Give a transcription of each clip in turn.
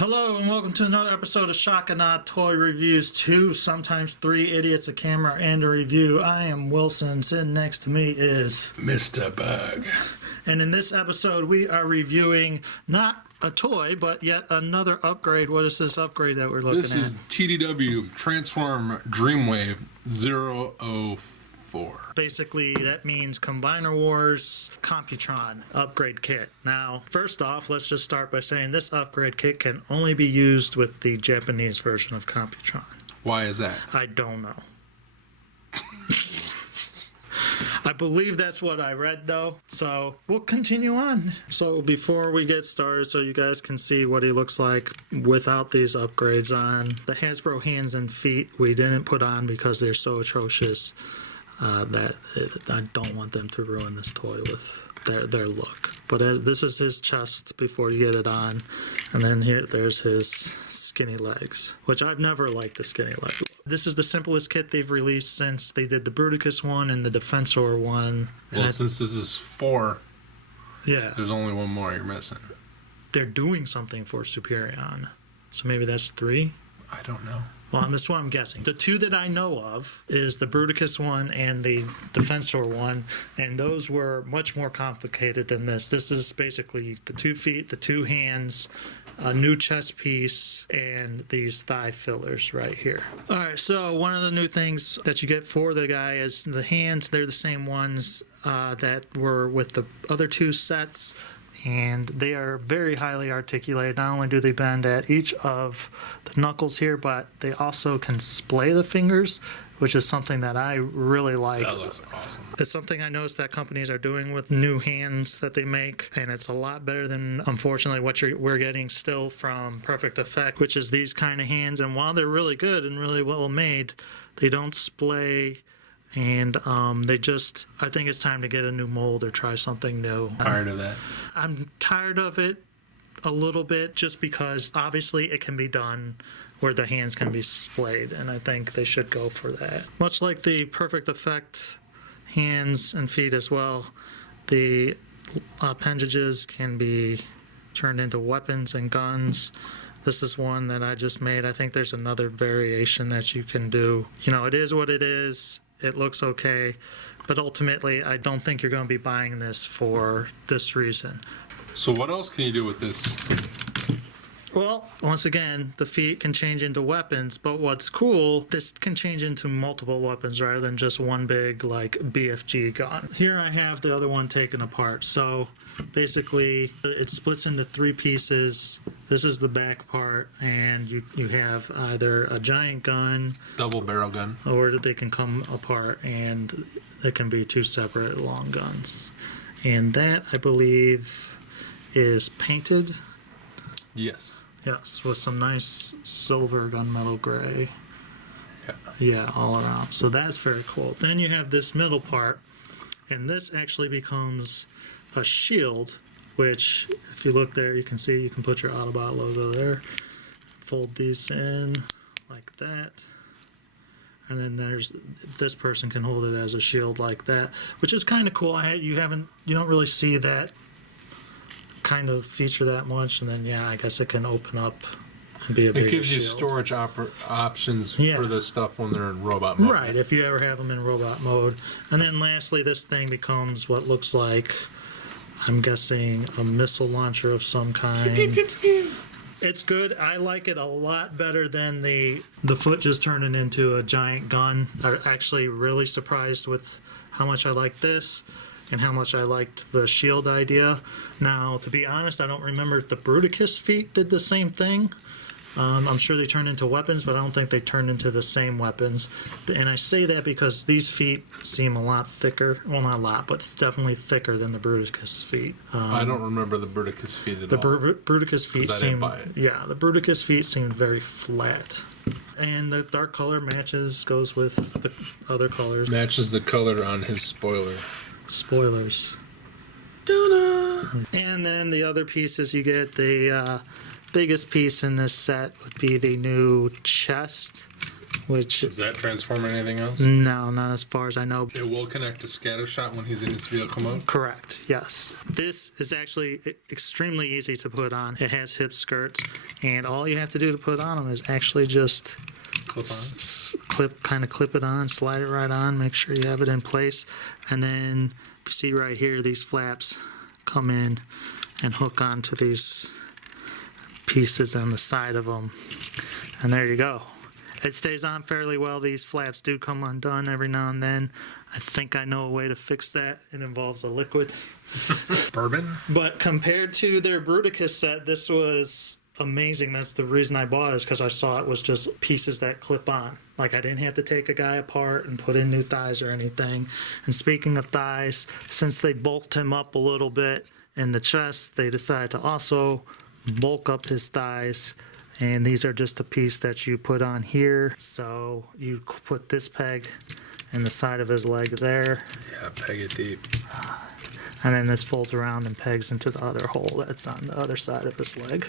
Hello and welcome to another episode of Shock and Not Toy Reviews 2, sometimes 3 idiots, a camera, and a review. I am Wilson. Sitting next to me is Mr. Berg. And in this episode we are reviewing not a toy, but yet another upgrade. What is this upgrade that we're looking at? This is TDW Transform Dreamwave 04. Basically, that means Combiner Wars Computron upgrade kit. Now, first off, let's just start by saying this upgrade kit can only be used with the Japanese version of Computron. Why is that? I don't know. I believe that's what I read, though. So we'll continue on. So before we get started, so you guys can see what he looks like without these upgrades on, the Hasbro hands and feet we didn't put on because they're so atrocious that I don't want them to ruin this toy with their look. But this is his chest before you get it on, and then there's his skinny legs, which I've never liked the skinny legs. This is the simplest kit they've released since they did the Bruticus one and the Defensor one. Well, since this is 4, yeah, there's only one more you're missing. They're doing something for Superion, so maybe that's 3. I don't know. Well, that's what I'm guessing. The 2 that I know of is the Bruticus one and the Defensor one, and those were much more complicated than this. This is basically the 2 feet, the 2 hands, a new chest piece, and these thigh fillers right here. All right, so one of the new things that you get for the guy is the hands. They're the same ones that were with the other 2 sets, and they are very highly articulated. Not only do they bend at each of the knuckles here, but they also can splay the fingers, which is something that I really like. That looks awesome. It's something I noticed that companies are doing with new hands that they make, and it's a lot better than, unfortunately, what we're getting still from Perfect Effect, which is these kind of hands. And while they're really good and really well made, they don't splay. And I think it's time to get a new mold or try something new. Tired of that. I'm tired of it a little bit, just because obviously it can be done where the hands can be splayed, and I think they should go for that. Much like the Perfect Effect hands and feet as well, the appendages can be turned into weapons and guns. This is one that I just made. I think there's another variation that you can do. You know, it is what it is. It looks okay, but ultimately I don't think you're going to be buying this for this reason. So what else can you do with this? Well, once again, the feet can change into weapons, but what's cool, this can change into multiple weapons rather than just one big, like, BFG gun. Here I have the other one taken apart. So basically, it splits into 3 pieces. This is the back part, and you have either a giant gun, Double barrel gun, or they can come apart, and it can be 2 separate long guns. And that, I believe, is painted. Yes. Yes, with some nice silver gunmetal gray. Yeah, all around. So that's very cool. Then you have this middle part, and this actually becomes a shield, which, if you look there, you can see you can put your Autobot logo there. Fold these in like that. And then this person can hold it as a shield like that, which is kind of cool. You don't really see that kind of feature that much, and then I guess it can open up and be a bigger It gives you shield. storage options for this stuff when they're in robot mode. Right, if you ever have them in robot mode. And then lastly, this thing becomes what looks like, I'm guessing, a missile launcher of some kind. It's good. I like it a lot better than the foot just turning into a giant gun. I'm actually really surprised with how much I like this and how much I liked the shield idea. Now, to be honest, I don't remember if the Bruticus feet did the same thing. I'm sure they turned into weapons, but I don't think they turned into the same weapons. And I say that because these feet seem a lot thicker. Well, not a lot, but definitely thicker than the Bruticus feet. I don't remember the Bruticus feet at all. The Bruticus feet seem... buy it. Yeah, the Bruticus feet seem very flat. And the dark color goes with the other colors. Matches the color on his spoiler. Spoilers. And then the other pieces you get, the biggest piece in this set would be the new chest, which Does that transform anything else? no, not as far as I know. It will connect to scattershot when he's in his vehicle mode? Correct, yes. This is actually extremely easy to put on. It has hip skirts, and all you have to do to put on them is actually just Clip on? clip it on, slide it right on, make sure you have it in place, and then you see right here, these flaps come in and hook onto these pieces on the side of them, and there you go. It stays on fairly well. These flaps do come undone every now and then. I think I know a way to fix that. It involves a liquid. Bourbon? But compared to their Bruticus set, this was amazing. That's the reason I bought it, is because I saw it was just pieces that clip on. Like, I didn't have to take a guy apart and put in new thighs or anything. And speaking of thighs, since they bulked him up a little bit in the chest, they decided to also bulk up his thighs. And these are just a piece that you put on here. So you put this peg in the side of his leg there. Yeah, peg it deep. And then this folds around and pegs into the other hole that's on the other side of his leg.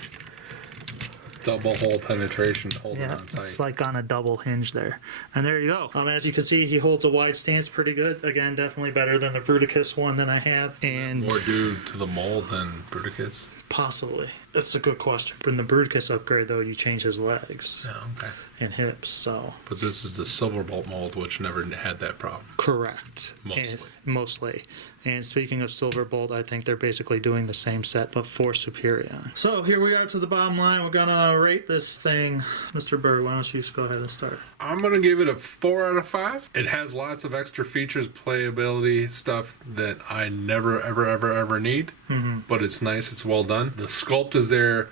Double hole penetration, hold it Yeah, on tight. it's like on a double hinge there. And there you go. As you can see, he holds a wide stance pretty good. Again, definitely better than the Bruticus one that I have. And More due to the mold than Bruticus? possibly. That's a good question. In the Bruticus upgrade, though, you change his legs Oh, okay. and hips, so... But this is the Silverbolt mold, which never had that problem. Correct. Mostly. Mostly. And speaking of Silverbolt, I think they're basically doing the same set, but for Superion. So here we are to the bottom line. We're gonna rate this thing. Mr. Berg, why don't you just go ahead and start? I'm going to give it a 4 out of 5. It has lots of extra features, playability, stuff that I never, ever need. But it's nice. It's well done. The sculpt is there.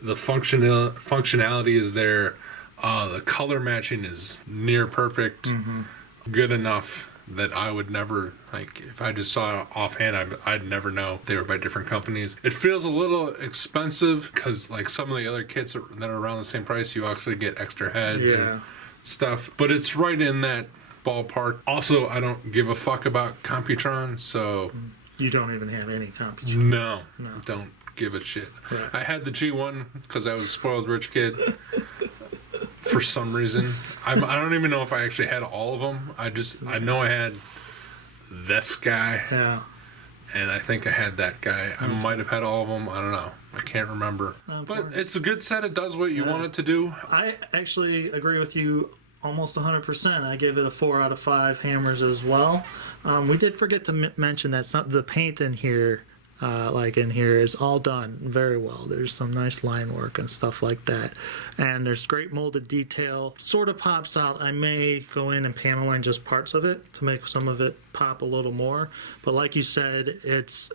The functionality is there. The color matching is near perfect. Good enough that I would never, like, if I just saw it offhand, I'd never know they were by different companies. It feels a little expensive because, like, some of the other kits that are around the same price, you actually get extra heads and stuff. But it's right in that ballpark. Also, I don't give a fuck about Computron, so... You don't even have any Computron. No, don't give a shit. Right. I had the G1 because I was a spoiled rich kid. For some reason, I don't even know if I actually had all of them. I know I had this guy, and I think I had that guy. I might have had all of them. I don't know. I can't remember. But it's a good set. It does what you want it to do. I actually agree with you almost 100%. I give it a 4 out of 5 hammers as well. We did forget to mention that the paint in here, in here, is all done very well. There's some nice line work and stuff like that. And there's great molded detail. Sort of pops out. I may go in and panel line just parts of it to make some of it pop a little more. But like you said, it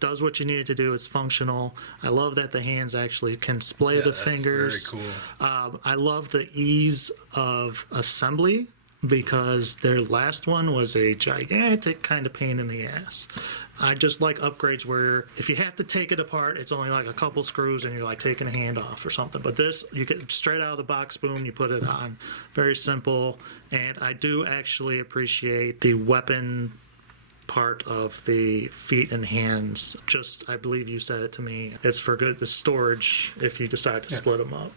does what you need it to do. It's functional. I love that the hands actually can splay the fingers. Very cool. I love the ease of assembly, because their last one was a gigantic kind of pain in the ass. I just like upgrades where if you have to take it apart, it's only like a couple screws and you're like taking a hand off or something. But this, you get straight out of the box, boom, you put it on. Very simple. And I do actually appreciate the weapon part of the feet and hands. Just, I believe you said it to me, it's for the storage if you decide to split them up.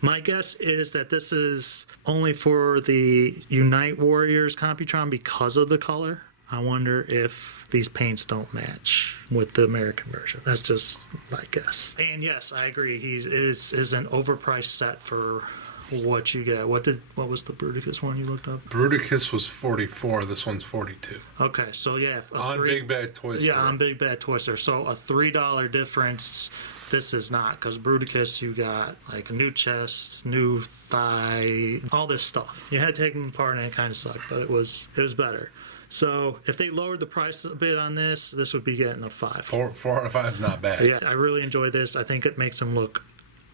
My guess is that this is only for the Unite Warriors Computron because of the color. I wonder if these paints don't match with the American version. That's just my guess. And yes, I agree. It is an overpriced set for what you get. What was the Bruticus one you looked up? Bruticus was 44. This one's 42. Okay, so yeah, On Big Bad Toy Store. Yeah, on Big Bad Toy Store. So a $3 difference. This is not, because Bruticus, you got like a new chest, new thigh, all this stuff. You had to take them apart and it kind of sucked, but it was better. So if they lowered the price a bit on this would be getting a 5. 4 out of 5 is not bad. Yeah, I really enjoy this. I think it makes them look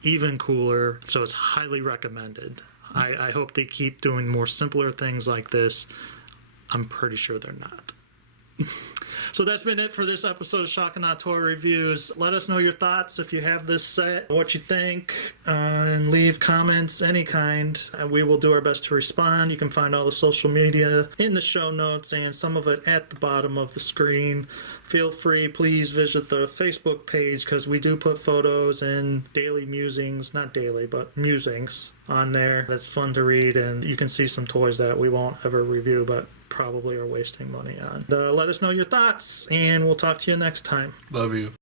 even cooler, so it's highly recommended. I hope they keep doing more simpler things like this. I'm pretty sure they're not. So that's been it for this episode of Shock and Awe Toy Reviews. Let us know your thoughts if you have this set, what you think, and leave comments any kind. And we will do our best to respond. You can find all the social media in the show notes and some of it at the bottom of the screen. Feel free, please visit the Facebook page because we do put photos and daily musings, not daily, but musings on there. That's fun to read, and you can see some toys that we won't ever review, but probably are wasting money on. Let us know your thoughts, and we'll talk to you next time. Love you.